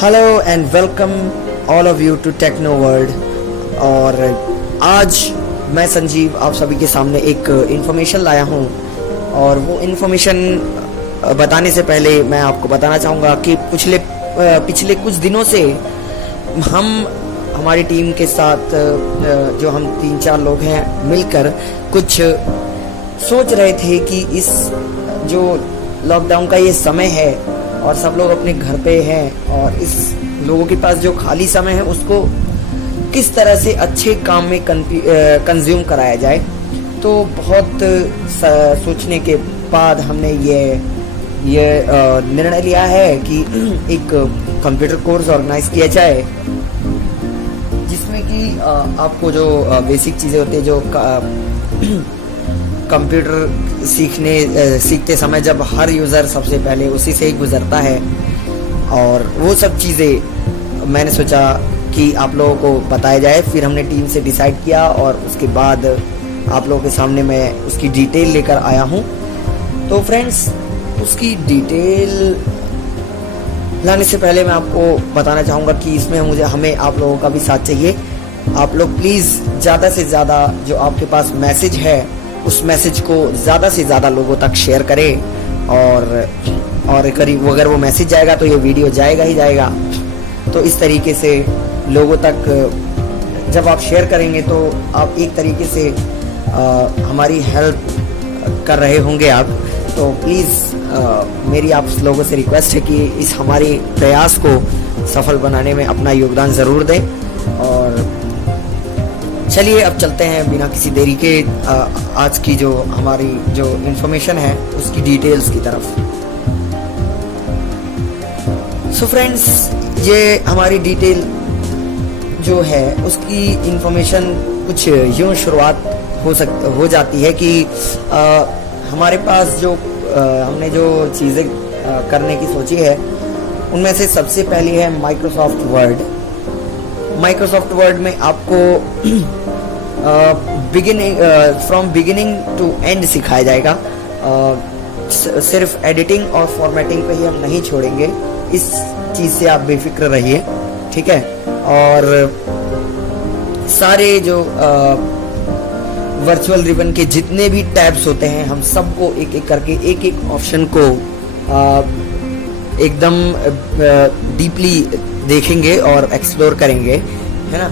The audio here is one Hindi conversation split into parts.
Hello and welcome all of you to Techno World. और आज मैं संजीव आप सभी के सामने एक इन्फॉर्मेशन लाया हूँ, और वो इन्फॉर्मेशन बताने से पहले मैं आपको बताना चाहूँगा कि पिछले कुछ दिनों से हमारी टीम के साथ जो हम 3-4 लोग हैं मिलकर कुछ सोच रहे थे कि इस जो लॉकडाउन का ये समय है और सब लोग अपने घर पे हैं, और इस लोगों के पास जो खाली समय है उसको किस तरह से अच्छे काम में कंज्यूम कराया जाए। तो बहुत सोचने के बाद हमने ये निर्णय लिया है कि एक कंप्यूटर कोर्स ऑर्गेनाइज किया जाए, जिसमें कि आपको जो बेसिक चीज़ें होती है, जो कंप्यूटर सीखते समय जब हर यूज़र सबसे पहले उसी से ही गुजरता है, और वो सब चीज़ें मैंने सोचा कि आप लोगों को बताया जाए। फिर हमने टीम से डिसाइड किया और उसके बाद आप लोगों के सामने मैं उसकी डिटेल लेकर आया हूँ। तो फ्रेंड्स, उसकी डिटेल लाने से पहले मैं आपको बताना चाहूँगा कि इसमें हमें आप लोगों का भी साथ चाहिए। आप लोग प्लीज़ ज़्यादा से ज़्यादा जो आपके पास मैसेज है उस मैसेज को ज़्यादा से ज़्यादा लोगों तक शेयर करें, और करीब अगर वो मैसेज जाएगा तो ये वीडियो जाएगा ही जाएगा। तो इस तरीके से लोगों तक जब आप शेयर करेंगे तो आप एक तरीके से हमारी हेल्प कर रहे होंगे आप। तो प्लीज़ मेरी आप लोगों से रिक्वेस्ट है कि इस हमारे प्रयास को सफल बनाने में अपना योगदान ज़रूर दें। और चलिए अब चलते हैं बिना किसी देरी के आज की जो हमारी जो इन्फॉर्मेशन है उसकी डिटेल्स की तरफ। सो फ्रेंड्स, ये हमारी डिटेल जो है उसकी इन्फॉर्मेशन कुछ यूँ शुरुआत हो जाती है कि हमारे पास जो हमने जो चीज़ें करने की सोची है उनमें से सबसे पहली है माइक्रोसॉफ्ट वर्ड। माइक्रोसॉफ्ट वर्ड में आपको फ्रॉम बिगिनिंग टू एंड सिखाया जाएगा। सिर्फ एडिटिंग और फॉर्मेटिंग पे ही हम नहीं छोड़ेंगे, इस चीज़ से आप बेफिक्र रहिए, ठीक है। और सारे जो वर्चुअल रिबन के जितने भी टैब्स होते हैं हम सबको एक एक करके एक ऑप्शन को एकदम डीपली देखेंगे और एक्सप्लोर करेंगे, है ना।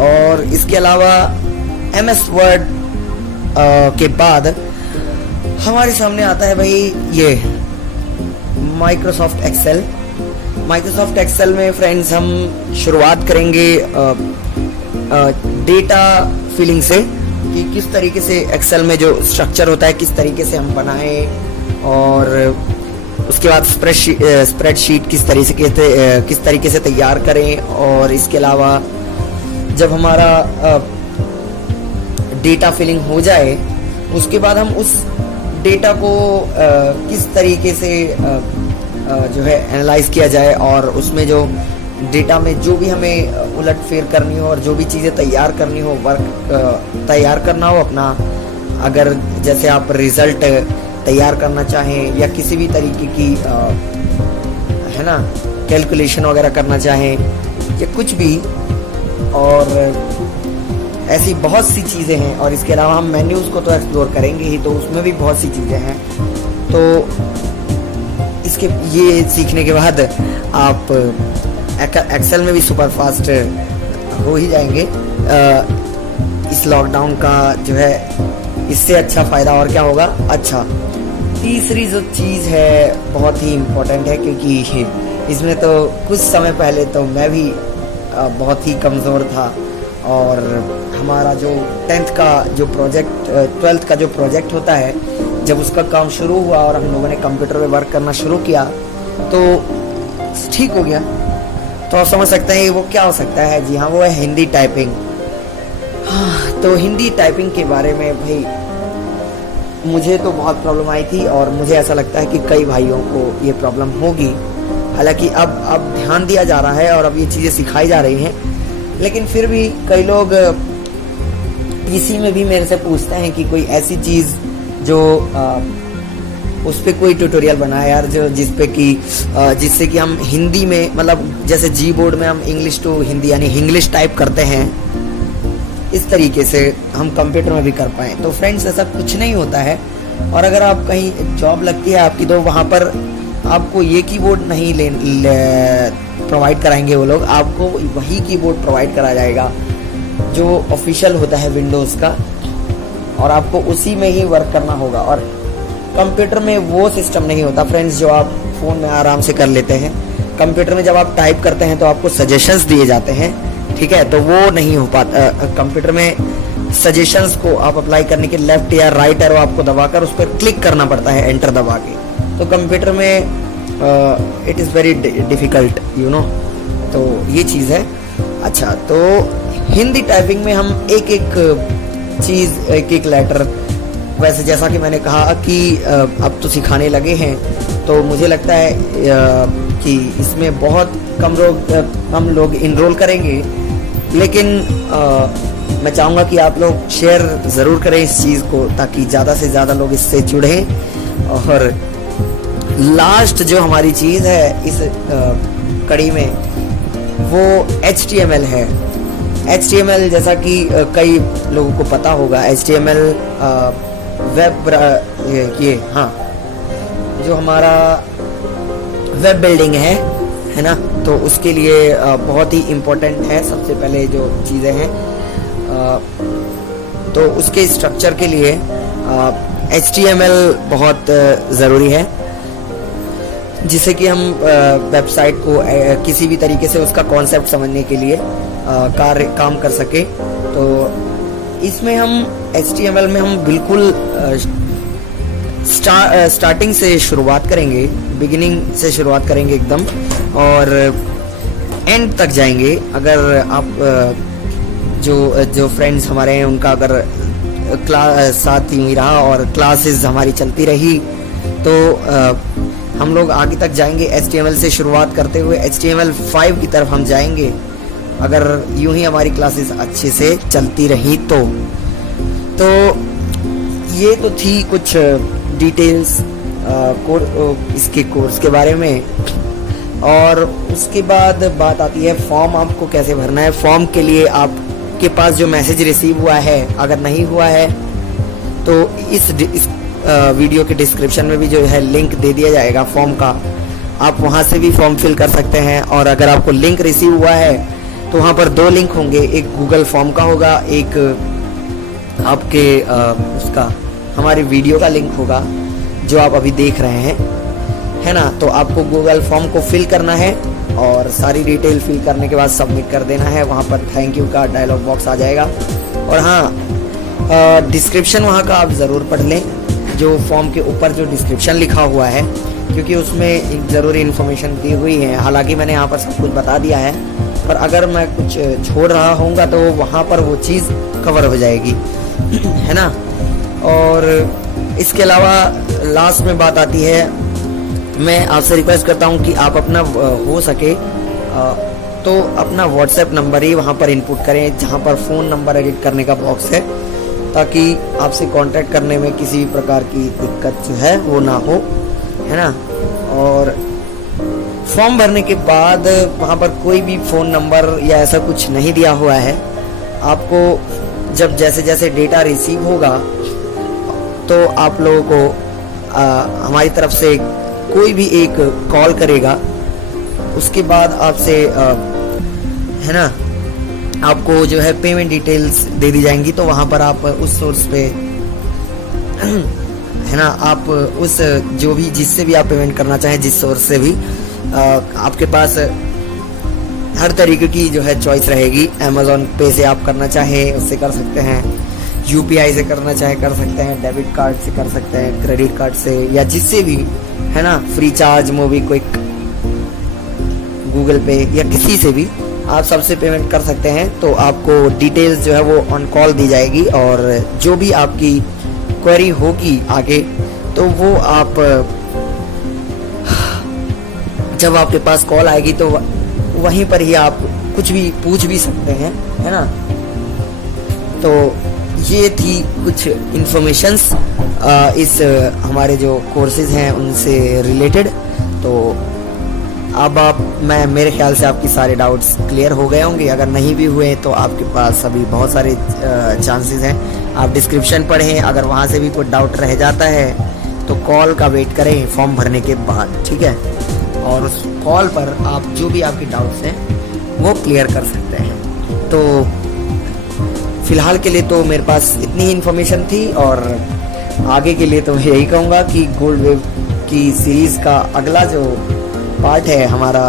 और इसके अलावा MS वर्ड के बाद हमारे सामने आता है भाई ये माइक्रोसॉफ्ट एक्सेल। माइक्रोसॉफ्ट एक्सेल में फ्रेंड्स हम शुरुआत करेंगे डेटा फिलिंग से, कि किस तरीके से एक्सेल में जो स्ट्रक्चर होता है किस तरीके से हम बनाएं, और उसके बाद स्प्रेडशीट किस तरीके से तैयार करें। और इसके अलावा जब हमारा डेटा फिलिंग हो जाए उसके बाद हम उस डेटा को किस तरीके से जो है एनालाइज किया जाए, और उसमें जो डेटा में जो भी हमें उलटफेर करनी हो और जो भी चीज़ें तैयार करनी हो, वर्क तैयार करना हो अपना, अगर जैसे आप रिज़ल्ट तैयार करना चाहें या किसी भी तरीके की है ना कैलकुलेशन वगैरह करना चाहें या कुछ भी, और ऐसी बहुत सी चीज़ें हैं। और इसके अलावा हम मेन्यूज़ को तो एक्सप्लोर करेंगे ही, तो उसमें भी बहुत सी चीज़ें हैं। तो इसके ये सीखने के बाद आप एक्सेल में भी सुपर फास्ट हो ही जाएंगे। इस लॉकडाउन का जो है इससे अच्छा फ़ायदा और क्या होगा। अच्छा, तीसरी जो चीज़ है बहुत ही इम्पोर्टेंट है, क्योंकि इसमें तो कुछ समय पहले तो मैं भी बहुत ही कमज़ोर था, और हमारा जो 10th का जो प्रोजेक्ट 12th का जो प्रोजेक्ट होता है, जब उसका काम शुरू हुआ और हम लोगों ने कंप्यूटर पे वर्क करना शुरू किया तो ठीक हो गया। तो आप समझ सकते हैं वो क्या हो सकता है। जी हाँ, वो है हिंदी टाइपिंग। हाँ, तो हिंदी टाइपिंग के बारे में भाई मुझे तो बहुत प्रॉब्लम आई थी, और मुझे ऐसा लगता है कि कई भाइयों को ये प्रॉब्लम होगी। हालांकि अब ध्यान दिया जा रहा है और अब ये चीज़ें सिखाई जा रही हैं, लेकिन फिर भी कई लोग पीसी में भी मेरे से पूछते हैं कि कोई ऐसी चीज़ जो उस पे कोई ट्यूटोरियल बना है यार, जो जिससे कि हम हिंदी में, मतलब जैसे जी बोर्ड में हम इंग्लिश टू हिंदी यानी इंग्लिश टाइप करते हैं, इस तरीके से हम कंप्यूटर में भी कर पाएँ। तो फ्रेंड्स ऐसा कुछ नहीं होता है। और अगर आप कहीं जॉब लगती है आपकी, तो वहाँ पर आपको ये कीबोर्ड नहीं प्रोवाइड कराएंगे वो लोग, आपको वही कीबोर्ड प्रोवाइड करा जाएगा जो ऑफिशियल होता है विंडोज़ का, और आपको उसी में ही वर्क करना होगा। और कंप्यूटर में वो सिस्टम नहीं होता फ्रेंड्स जो आप फ़ोन में आराम से कर लेते हैं। कंप्यूटर में जब आप टाइप करते हैं तो आपको सजेशंस दिए जाते हैं, ठीक है, तो वो नहीं हो पाता। कंप्यूटर में सजेशंस को आप अप्लाई करने के लेफ्ट या राइट एरो आपको दबाकर उस पर क्लिक करना पड़ता है, एंटर दबा के। तो कंप्यूटर में it is very difficult, you know, तो ये चीज़ है। अच्छा, तो हिंदी टाइपिंग में हम एक एक चीज़, एक एक लेटर, वैसे जैसा कि मैंने कहा कि अब तो सिखाने लगे हैं, तो मुझे लगता है कि इसमें बहुत कम लोग इनरोल करेंगे, लेकिन मैं चाहूँगा कि आप लोग शेयर ज़रूर करें इस चीज़ को, ताकि ज़्यादा से ज़्यादा लोग इससे जुड़ें। और लास्ट जो हमारी चीज़ है इस कड़ी में, वो HTML है। HTML जैसा कि कई लोगों को पता होगा, HTML वेब जो हमारा वेब बिल्डिंग है ना, तो उसके लिए बहुत ही इम्पोर्टेंट है। सबसे पहले जो चीज़ें हैं, तो उसके स्ट्रक्चर के लिए HTML बहुत ज़रूरी है, जिससे कि हम वेबसाइट को किसी भी तरीके से उसका कॉन्सेप्ट समझने के लिए काम कर सके। तो इसमें हम HTML में हम बिल्कुल स्टार्टिंग से शुरुआत करेंगे, बिगिनिंग से शुरुआत करेंगे एकदम, और एंड तक जाएंगे। अगर आप जो फ्रेंड्स हमारे हैं उनका अगर क्लास साथ ही रहा और क्लासेस हमारी चलती रही, तो हम लोग आगे तक जाएंगे। HTML से शुरुआत करते हुए HTML5 की तरफ हम जाएंगे, अगर यूं ही हमारी क्लासेस अच्छे से चलती रही तो ये तो थी कुछ डिटेल्स इसके कोर्स के बारे में। और उसके बाद बात आती है फॉर्म आपको कैसे भरना है। फॉर्म के लिए आपके पास जो मैसेज रिसीव हुआ है, अगर नहीं हुआ है तो इस वीडियो के डिस्क्रिप्शन में भी जो है लिंक दे दिया जाएगा फॉर्म का, आप वहां से भी फॉर्म फिल कर सकते हैं। और अगर आपको लिंक रिसीव हुआ है तो वहां पर 2 लिंक होंगे, एक गूगल फॉर्म का होगा, एक आपके उसका हमारे वीडियो का लिंक होगा जो आप अभी देख रहे हैं, है ना। तो आपको गूगल फॉर्म को फिल करना है और सारी डिटेल फिल करने के बाद सबमिट कर देना है। वहाँ पर थैंक यू का डायलॉग बॉक्स आ जाएगा। और हाँ, डिस्क्रिप्शन वहाँ का आप ज़रूर पढ़ लें, जो फॉर्म के ऊपर जो डिस्क्रिप्शन लिखा हुआ है, क्योंकि उसमें ज़रूरी इन्फॉर्मेशन दी हुई है। हालांकि मैंने यहाँ पर सब कुछ बता दिया है, पर अगर मैं कुछ छोड़ रहा होऊंगा तो वहाँ पर वो चीज़ कवर हो जाएगी, है ना। और इसके अलावा लास्ट में बात आती है, मैं आपसे रिक्वेस्ट करता हूँ कि आप अपना हो सके तो अपना व्हाट्सएप नंबर ही वहाँ पर इनपुट करें, जहाँ पर फ़ोन नंबर एडिट करने का बॉक्स है, ताकि आपसे कांटेक्ट करने में किसी प्रकार की दिक्कत जो है वो ना हो, है ना। और फॉर्म भरने के बाद वहाँ पर कोई भी फ़ोन नंबर या ऐसा कुछ नहीं दिया हुआ है। आपको जब जैसे जैसे डेटा रिसीव होगा तो आप लोगों को हमारी तरफ से कोई भी एक कॉल करेगा, उसके बाद आपसे है ना, आपको जो है पेमेंट डिटेल्स दे दी जाएंगी। तो वहाँ पर आप उस सोर्स पे है ना, आप उस जो भी जिससे भी आप पेमेंट करना चाहें, जिस सोर्स से भी आपके पास हर तरीके की जो है चॉइस रहेगी। अमेज़ॉन पे से आप करना चाहें उससे कर सकते हैं, UPI से करना चाहे कर सकते हैं, डेबिट कार्ड से कर सकते हैं, क्रेडिट कार्ड से, या जिससे भी, है ना, फ्री चार्ज, मोबीक्विक, गूगल पे या किसी से भी आप सबसे पेमेंट कर सकते हैं। तो आपको डिटेल्स जो है वो ऑन कॉल दी जाएगी, और जो भी आपकी क्वेरी होगी आगे, तो वो आप जब आपके पास कॉल आएगी तो वहीं पर ही आप कुछ भी पूछ भी सकते हैं, है ना। तो ये थी कुछ इन्फॉर्मेशंस इस हमारे जो कोर्सेज हैं उनसे रिलेटेड। तो अब मैं मेरे ख्याल से आपकी सारे डाउट्स क्लियर हो गए होंगे। अगर नहीं भी हुए तो आपके पास अभी बहुत सारे चांसेस हैं, आप डिस्क्रिप्शन पढ़ें, अगर वहाँ से भी कोई डाउट रह जाता है तो कॉल का वेट करें फॉर्म भरने के बाद, ठीक है। और उस कॉल पर आप जो भी आपके डाउट्स हैं वो क्लियर कर सकते हैं। तो फ़िलहाल के लिए तो मेरे पास इतनी ही इन्फॉर्मेशन थी, और आगे के लिए तो मैं यही कहूँगा कि गोल्ड वेव की सीरीज़ का अगला जो पार्ट है हमारा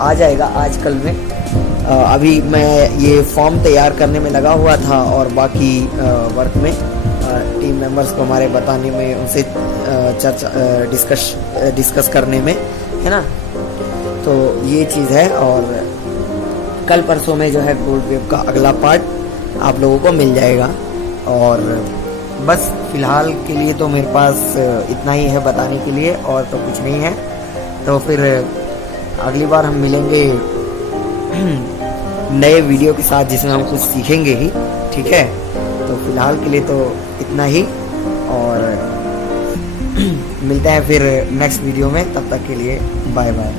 आ जाएगा आजकल में। अभी मैं ये फॉर्म तैयार करने में लगा हुआ था और बाकी वर्क में टीम मेंबर्स को हमारे बताने में, उनसे डिस्कस करने में, है ना। तो ये चीज़ है, और कल परसों में जो है गोल्ड वेव का अगला पार्ट आप लोगों को मिल जाएगा। और बस फ़िलहाल के लिए तो मेरे पास इतना ही है बताने के लिए, और तो कुछ नहीं है। तो फिर अगली बार हम मिलेंगे नए वीडियो के साथ जिसमें हम कुछ सीखेंगे ही, ठीक है। तो फिलहाल के लिए तो इतना ही, और मिलते हैं फिर नेक्स्ट वीडियो में। तब तक के लिए बाय बाय।